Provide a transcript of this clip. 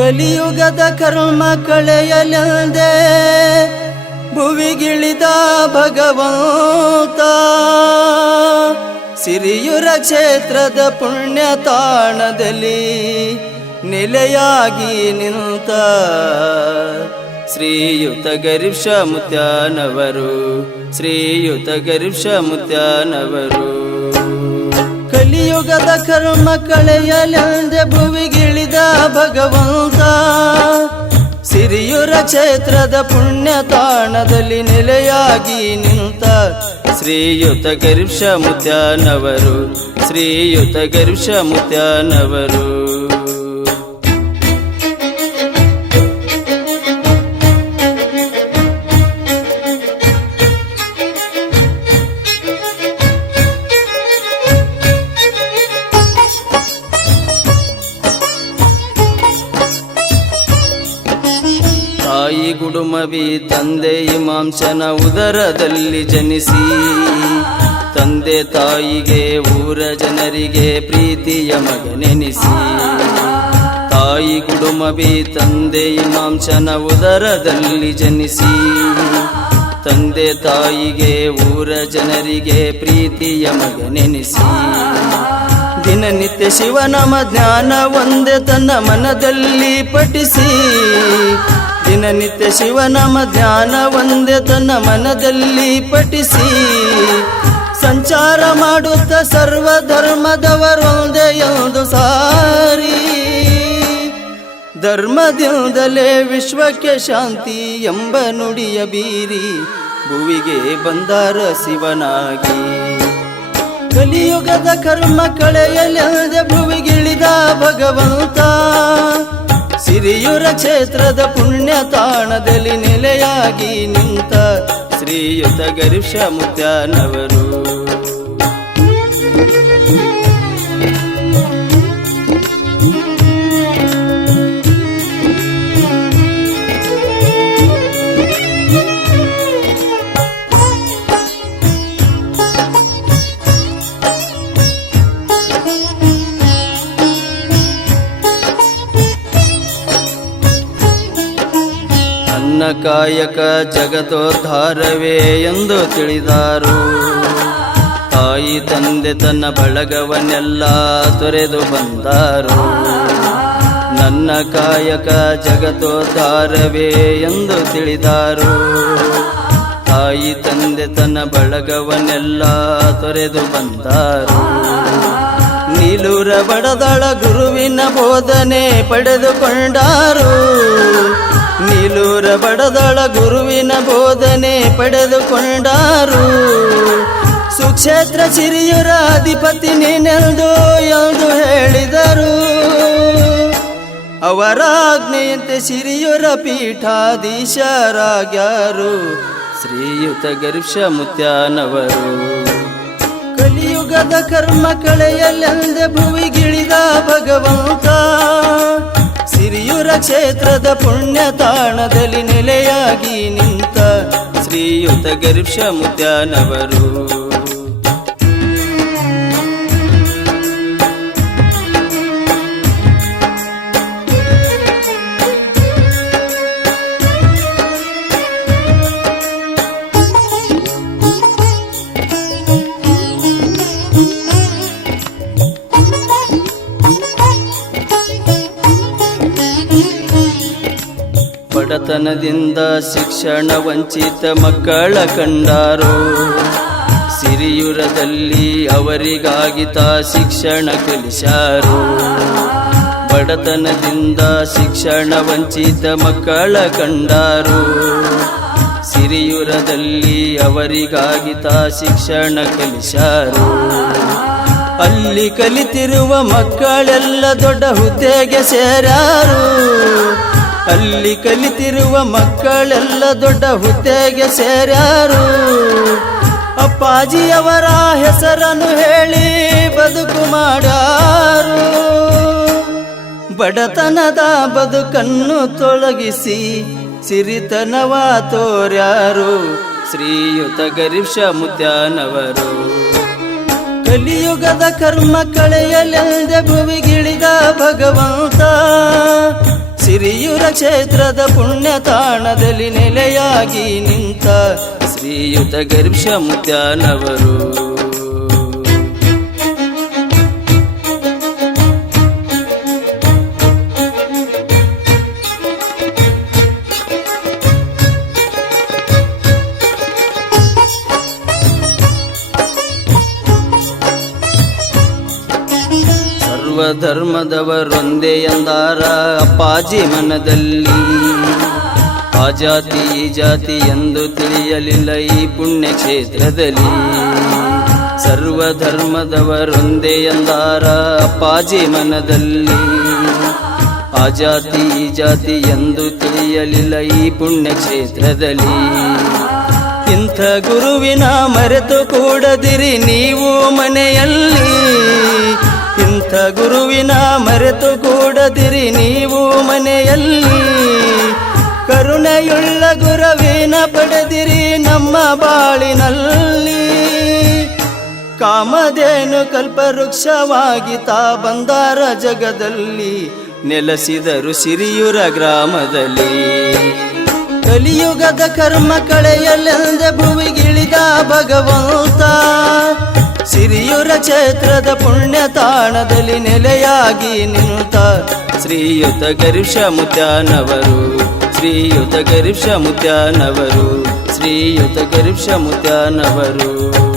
ಕಲಿಯುಗದ ಕರ್ಮ ಕಳೆಯಲೆಂದೇ ಭುವಿಗಿಳಿದ ಭಗವಂತ ಸಿರಿಯುರ ಕ್ಷೇತ್ರದ ಪುಣ್ಯ ತಾಣದಲ್ಲಿ ನೆಲೆಯಾಗಿ ನಿಂತ ಶ್ರೀಯುತ ಗರಿಷ್ಠ ಮುತ್ಯಾನವರು ಶ್ರೀಯುತ ಗರಿಷ್ಠ ಮುತ್ಯಾನವರು ಕಲಿಯುಗದ ಕರ್ಮ ಕಳೆಯಲೆಂದೇ ಭುವಿಗಿಳಿದ ಭಗವಂತ ಸಿರಿಯುರ ಕ್ಷೇತ್ರದ ಪುಣ್ಯ ತಾಣದಲ್ಲಿ ನೆಲೆಯಾಗಿ ನಿಂತ ಶ್ರೀಯುತ ಗರಿಷ್ಠ ಮುತ್ಯಾನವರು ಶ್ರೀಯುತ ಗರಿಷ್ಠ ಮುತ್ಯಾನವರು ತಾಯಿ ಗುಡುಮವಿ ತಂದೆ ಮಾಂಸನ ಉದರದಲ್ಲಿ ಜನಿಸಿ ತಂದೆ ತಾಯಿಗೆ ಊರ ಜನರಿಗೆ ಪ್ರೀತಿಯ ಮಗನೆನಿಸಿ ತಾಯಿ ಗುಡುಮವಿ ತಂದೆ ಮಾಂಸನ ಉದರದಲ್ಲಿ ಜನಿಸಿ ತಂದೆ ತಾಯಿಗೆ ಊರ ಜನರಿಗೆ ಪ್ರೀತಿಯ ಮಗನೆನಿಸಿ ದಿನನಿತ್ಯ ಶಿವನಾಮ ಜ್ಞಾನ ಒಂದೇ ತನ್ನ ಮನದಲ್ಲಿ ಪಠಿಸಿ ದಿನನಿತ್ಯ ಶಿವನಾಮ ಧ್ಯಾನ ಒಂದೇ ತನ್ನ ಮನದಲ್ಲಿ ಪಠಿಸಿ ಸಂಚಾರ ಮಾಡುತ್ತ ಸರ್ವ ಧರ್ಮದವರೊಂದೇ ಎಂದು ಸಾರಿ ಧರ್ಮದಿಂದಲೇ ವಿಶ್ವಕ್ಕೆ ಶಾಂತಿ ಎಂಬ ನುಡಿಯ ಬೀರಿ ಭುವಿಗೆ ಬಂದಾರ ಶಿವನಾಗಿ ಕಲಿಯುಗದ ಕರ್ಮ ಕಳೆಯಲೆಂದೇ ಭುವಿಗಿಳಿದ ಭಗವಂತ ಸಿರಿಯುರ ಕ್ಷೇತ್ರದ ಪುಣ್ಯ ತಾಣದಲ್ಲಿ ನೆಲೆಯಾಗಿ ನಿಂತ ಶ್ರೀಯುತ ಗರಿಷ್ಠ ಮುತ್ಯಾನವರು ನನ್ನ ಕಾಯಕ ಜಗದೋದ್ಧಾರವೇ ಎಂದು ತಿಳಿದಾರು ತಾಯಿ ತಂದೆ ತನ್ನ ಬಳಗವನ್ನೆಲ್ಲ ತೊರೆದು ಬಂದಾರು ನನ್ನ ಕಾಯಕ ಜಗದೋದ್ಧಾರವೇ ಎಂದು ತಿಳಿದಾರು ತಾಯಿ ತಂದೆ ತನ್ನ ಬಳಗವನ್ನೆಲ್ಲ ತೊರೆದು ಬಂದಾರು ನೀಲೂರ ಬಡದಾಳ ಗುರುವಿನ ಬೋಧನೆ ಪಡೆದುಕೊಂಡಾರು ನೀಲೂರ ಬಡದಾಳ ಗುರುವಿನ ಬೋಧನೆ ಪಡೆದುಕೊಂಡಾರು ಸುಕ್ಷೇತ್ರ ಸಿರಿಯುರ ಅಧಿಪತಿ ನೀನೆಂದು ಎಂದು ಹೇಳಿದರು ಅವರ ಆಜ್ಞೆಯಂತೆ ಸಿರಿಯುರ ಪೀಠಾಧೀಶರಾಗ್ಯಾರು ಶ್ರೀಯುತ ಗರಿಷ್ಠ ಮುತ್ಯಾನವರು ಕಲಿಯುಗದ ಕರ್ಮ ಕಳೆಯಲೆಂದೇ ಭುವಿಗಿಳಿದ ಭಗವಂತ ಸಿರಿಯುರ ಕ್ಷೇತ್ರದ ಪುಣ್ಯ ತಾಣದಲ್ಲಿ ನೆಲೆಯಾಗಿ ನಿಂತ ಶ್ರೀಯುತ ಗರಿಷ್ಠ ಮುತ್ಯಾನವರು ಬಡತನದಿಂದ ಶಿಕ್ಷಣ ವಂಚಿತ ಮಕ್ಕಳ ಕಂಡಾರು ಸಿರಿಯುರದಲ್ಲಿ ಅವರಿಗಾಗಿ ಶಿಕ್ಷಣ ಕಲಿಸಾರು ಬಡತನದಿಂದ ಶಿಕ್ಷಣ ವಂಚಿತ ಮಕ್ಕಳ ಕಂಡಾರು ಸಿರಿಯುರದಲ್ಲಿ ಅವರಿಗಾಗಿ ಶಿಕ್ಷಣ ಕಲಿಸಾರು ಅಲ್ಲಿ ಕಲಿತಿರುವ ಮಕ್ಕಳೆಲ್ಲ ದೊಡ್ಡ ಹುದ್ದೆಗೆ ಸೇರ್ಯಾರು ಅಲ್ಲಿ ಕಲಿತಿರುವ ಮಕ್ಕಳೆಲ್ಲ ದೊಡ್ಡ ಹುದ್ದೆಗೆ ಸೇರ್ಯಾರು ಅಪ್ಪಾಜಿಯವರ ಹೆಸರನ್ನು ಹೇಳಿ ಬದುಕು ಮಾಡ್ಯಾರು ಬಡತನದ ಬದುಕನ್ನು ತೊಲಗಿಸಿ ಸಿರಿತನವ ತೋರ್ಯಾರು ಶ್ರೀಯುತ ಗರಿಷ್ಠ ಮುತ್ಯಾನವರು ಕಲಿಯುಗದ ಕರ್ಮ ಕಳೆಯಲೆಂದೇ ಭುವಿಗಿಳಿದ ಭಗವಂತ ಸಿರಿಯುರ ಕ್ಷೇತ್ರದ ಪುಣ್ಯ ತಾಣದಲ್ಲಿ ನೆಲೆಯಾಗಿ ನಿಂತ ಶ್ರೀಯುತ ಗರಿಷ್ಠ ಮುತ್ಯಾನವರು. ಸರ್ವಧರ್ಮದವರೊಂದೇ ಎಂದಾರ ಅಪ್ಪಾಜಿ ಮನದಲ್ಲಿ. ಆ ಜಾತಿ ಈ ಜಾತಿ ಎಂದು ತಿಳಿಯಲಿಲ್ಲ ಈ ಪುಣ್ಯ ಕ್ಷೇತ್ರದಲ್ಲಿ. ಸರ್ವಧರ್ಮದವರೊಂದೇ ಎಂದಾರ ಅಪ್ಪಾಜಿ ಮನದಲ್ಲಿ. ಆ ಜಾತಿ ಈ ಜಾತಿ ಎಂದು ತಿಳಿಯಲಿಲ್ಲ ಈ ಪುಣ್ಯ ಕ್ಷೇತ್ರದಲ್ಲಿ. ಇಂಥ ಗುರುವಿನ ಮರೆತು ಕೂಡದಿರಿ ನೀವು ಮನೆಯಲ್ಲಿ. ಇಂಥ ಗುರುವಿನ ಮರೆತು ಕೂಡದಿರಿ ನೀವು ಮನೆಯಲ್ಲಿ. ಕರುಣೆಯುಳ್ಳ ಗುರುವಿನ ಪಡೆದಿರಿ ನಮ್ಮ ಬಾಳಿನಲ್ಲಿ. ಕಾಮಧೇನು ಕಲ್ಪವೃಕ್ಷವಾಗಿ ತಾ ಬಂದಾರ ಜಗದಲ್ಲಿ. ನೆಲೆಸಿದರು ಸಿರಿಯುರ ಗ್ರಾಮದಲ್ಲಿ. ಕಲಿಯುಗದ ಕರ್ಮ ಕಳೆಯಲೆಂದ ಭುವಿಗಿಳಿದ ಭಗವಂತ. ಸಿರಿಯುರ ಕ್ಷೇತ್ರದ ಪುಣ್ಯ ತಾಣದಲ್ಲಿ ನೆಲೆಯಾಗಿ ನಿಂತ ಶ್ರೀಯುತ ಗರಿಷ್ಠ ಮುತ್ಯಾನವರು. ಶ್ರೀಯುತ ಗರಿಷ್ಠ ಮುತ್ಯಾನವರು. ಶ್ರೀಯುತ ಗರಿಷ್ಠ ಮುತ್ಯಾನವರು.